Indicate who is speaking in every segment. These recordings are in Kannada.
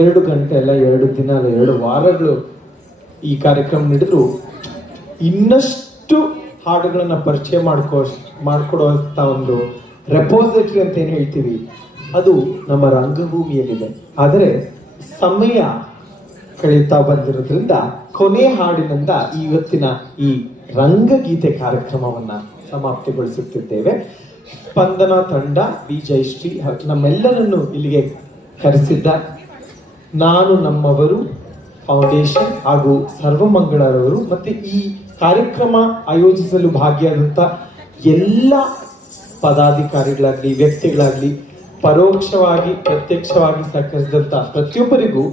Speaker 1: ಎರಡು ಗಂಟೆ ಅಲ್ಲ, ಎರಡು ದಿನ ಅಲ್ಲ, ಎರಡು ವಾರಗಳು ಈ ಕಾರ್ಯಕ್ರಮ ನಡೆದ್ರು. ಇನ್ನಷ್ಟು ಹಾಡುಗಳನ್ನು ಪರಿಚಯ ಮಾಡ್ಕೋ, ಮಾಡ್ಕೊಡುವಂತ ಒಂದು ರೆಪೋಸಿಟ್ರಿ ಅಂತ ಏನು ಹೇಳ್ತೀವಿ, ಅದು ನಮ್ಮ ರಂಗಭೂಮಿಯಲ್ಲಿದೆ. ಆದರೆ ಸಮಯ ಕಳೀತಾ ಬಂದಿರೋದ್ರಿಂದ ಕೊನೆ ಹಾಡಿನಿಂದ ಇವತ್ತಿನ ಈ ರಂಗಗೀತೆ ಕಾರ್ಯಕ್ರಮವನ್ನು ಸಮಾಪ್ತಿಗೊಳಿಸುತ್ತಿದ್ದೇವೆ. ಸ್ಪಂದನ ತಂಡ, ಬಿ ಜಯಶ್ರೀ, ನಮ್ಮೆಲ್ಲರನ್ನು ಇಲ್ಲಿಗೆ ಕರೆಸಿದ್ದ ನಾನು ನಮ್ಮವರು ಫೌಂಡೇಶನ್ ಹಾಗೂ ಸರ್ವಮಂಗಳರವರು ಮತ್ತೆ ಈ ಕಾರ್ಯಕ್ರಮ ಆಯೋಜಿಸಲು ಭಾಗಿಯಾದಂತ ಎಲ್ಲ ಪದಾಧಿಕಾರಿಗಳಾಗಲಿ, ವ್ಯಕ್ತಿಗಳಾಗಲಿ, ಪರೋಕ್ಷವಾಗಿ, ಪ್ರತ್ಯಕ್ಷವಾಗಿ ಸಹಕರಿಸಿದಂತ ಪ್ರತಿಯೊಬ್ಬರಿಗೂ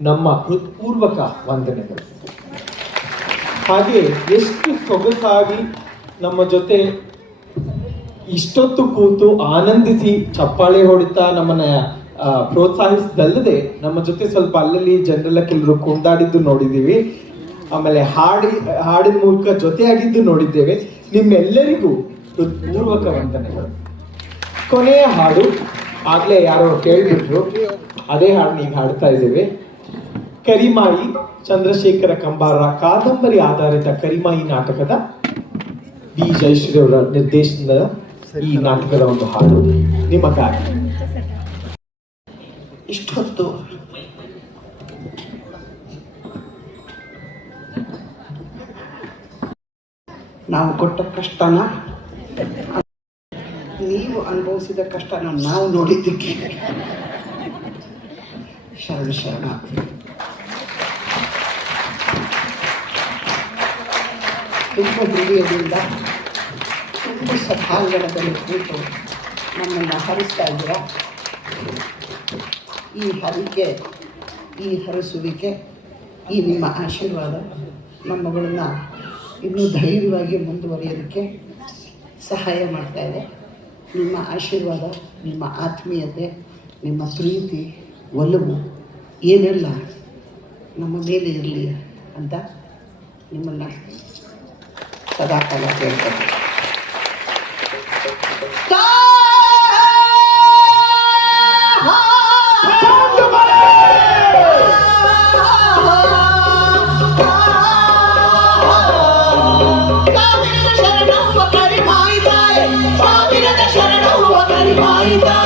Speaker 1: ನಮ್ಮ ಹೃತ್ಪೂರ್ವಕ ವಂದನೆಗಳು. ಹಾಗೆ ಎಷ್ಟು ಸೊಗಸಾಗಿ ನಮ್ಮ ಜೊತೆ ಇಷ್ಟೊತ್ತು ಕೂತು ಆನಂದಿಸಿ ಚಪ್ಪಾಳೆ ಹೊಡಿತಾ ನಮ್ಮನ್ನ ಪ್ರೋತ್ಸಾಹಿಸಿದಲ್ಲದೆ ನಮ್ಮ ಜೊತೆ ಸ್ವಲ್ಪ ಅಲ್ಲಲ್ಲಿ ಜನರೆಲ್ಲ ಕೆಲವರು ಕುಂದಾಡಿದ್ದು ನೋಡಿದ್ದೀವಿ. ಆಮೇಲೆ ಹಾಡಿ, ಹಾಡಿನ ಮೂಲಕ ಜೊತೆಯಾಗಿದ್ದು ನೋಡಿದ್ದೇವೆ. ನಿಮ್ಮೆಲ್ಲರಿಗೂ ಹೃತ್ಪೂರ್ವಕ ವಂದನೆಗಳು ಕೊನೆಯ ಹಾಡು. ಆಗ್ಲೇ ಯಾರೋ ಕೇಳ್ಬಿಟ್ರು. ಅದೇ ಹಾಡು ನೀವು ಹಾಡ್ತಾ ಇದ್ದೇವೆ. ಕರಿಮಾಯಿ, ಚಂದ್ರಶೇಖರ ಕಂಬಾರ, ಕಾದಂಬರಿ ಆಧಾರಿತ ಕರಿಮಾಯಿ ನಾಟಕದ ಬಿ ಜಯಶ್ರೀ ಅವರ ನಿರ್ದೇಶನದ ಈ ನಾಟಕದ ಒಂದು ಹಾಡು. ನಿಮ್ಮ ನಿಮಗಾಗಿ
Speaker 2: ಇಷ್ಟೊತ್ತು. ನಾವು ಕೊಟ್ಟ ಕಷ್ಟನ ನೀವು ಅನುಭವಿಸಿದ ಕಷ್ಟನ ನಾವು ನೋಡಿದ್ದಕ್ಕೆ. ಶರಣ ಶರಣ. ತುಂಬ ಹೃದಯದಿಂದ ತುಂಬ ಸಭಾಂಗಣದಲ್ಲಿ ಕೂತು ನಮ್ಮನ್ನು ಹರಿಸ್ತಾ ಇದ್ದೀರಾ? ಈ ಹರಿಕೆ, ಈ ಹರಸುವಿಕೆ, ಈ ನಿಮ್ಮ ಆಶೀರ್ವಾದ ನಮ್ಮಗಳನ್ನು ಇನ್ನೂ ಧೈರ್ಯವಾಗಿ ಮುಂದುವರಿಯೋದಕ್ಕೆ ಸಹಾಯ ಮಾಡ್ತಾ ಇದೆ. ನಿಮ್ಮ ಆಶೀರ್ವಾದ, ನಿಮ್ಮ ಆತ್ಮೀಯತೆ, ನಿಮ್ಮ ಪ್ರೀತಿ, ಒಲವು ಏನೆಲ್ಲ ನಮ್ಮ ಮೇಲೆ ಇರಲಿ ಅಂತ ನಿಮ್ಮನ್ನ ಸದಾಕಾಲ ಕೇಳ್ತೇನೆ.
Speaker 3: ಸಾವಿರದ Navidad.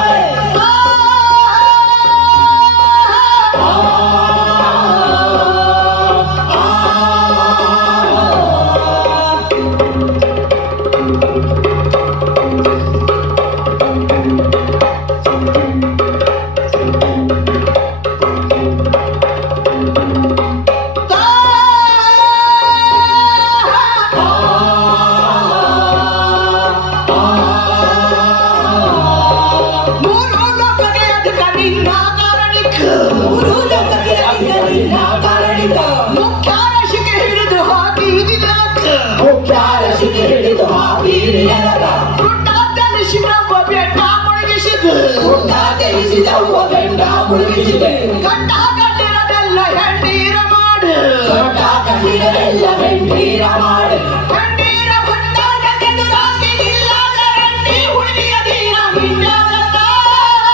Speaker 3: ಮೂರು ಲೋಕಕ್ಕೆ ಅಧಿಕವಿಲ್ಲ ಕಾರಣಿಕ
Speaker 2: ಮುಖ್ಯ ರಾಶಿಗೆ ಹಿಡಿದು ಹಾಕಿ ದಿನಾಂಕ
Speaker 3: ಮುಖ್ಯ ರಶಿಗೆ ಹಿಡಿದು ಹಾಕಿ ನಿನಗ
Speaker 2: ಗುಡ್ಡಾದಲ್ಲಿ ಶಿವರಪ್ಪ ಬೆಟ್ಟ ಮುಳುಗಿಸಿದ
Speaker 3: ಗುಡ್ಡ ತೆಗೆಸಿದವ್ವ ಬೆಂಡ ಮುಳುಗಿಸಿದೆ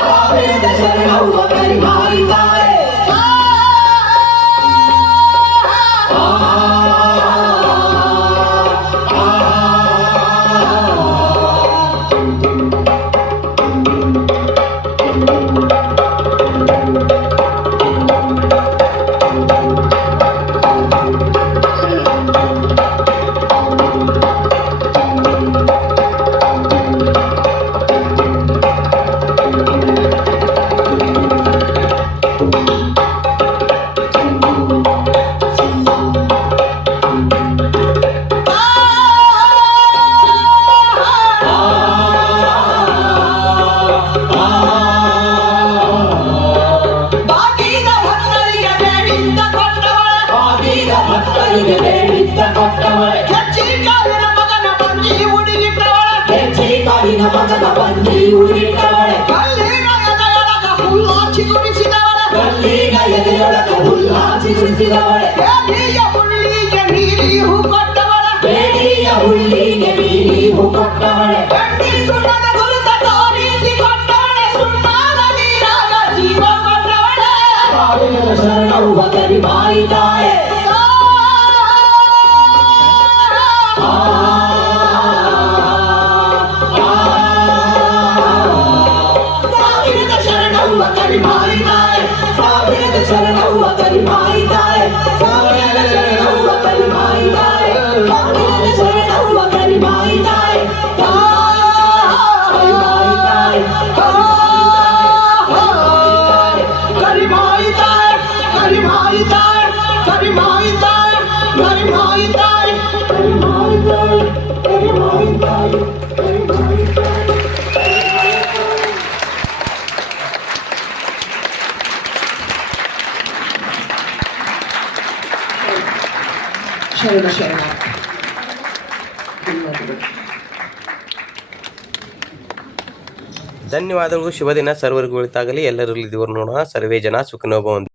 Speaker 2: Robin,
Speaker 3: that's what I know,
Speaker 2: I'm ಹುಲ್ಲಿಗೆ ನೀರಿ ಹೂ ಕೊಟ್ಟವಳ
Speaker 3: ಬೇಡಿಯ ಹುಲ್ಲಿಗೆ ಬೀರಿ ಹೂ ಕೊಟ್ಟವಳೆ
Speaker 2: ಗಂಡಿ ಸುಣ್ಣದ ಶರಣ ಶರಣ
Speaker 4: ಧನ್ಯವಾದಗಳು. ಶುಭ ದಿನ ಸರ್ವರಿಗೂ ಒಳಿತಾಗಲಿ ಎಲ್ಲರಲ್ಲಿ ದೇವರು ನೋಡೋಣ. ಸರ್ವೇ ಜನ ಸುಖನೋಭವಂತು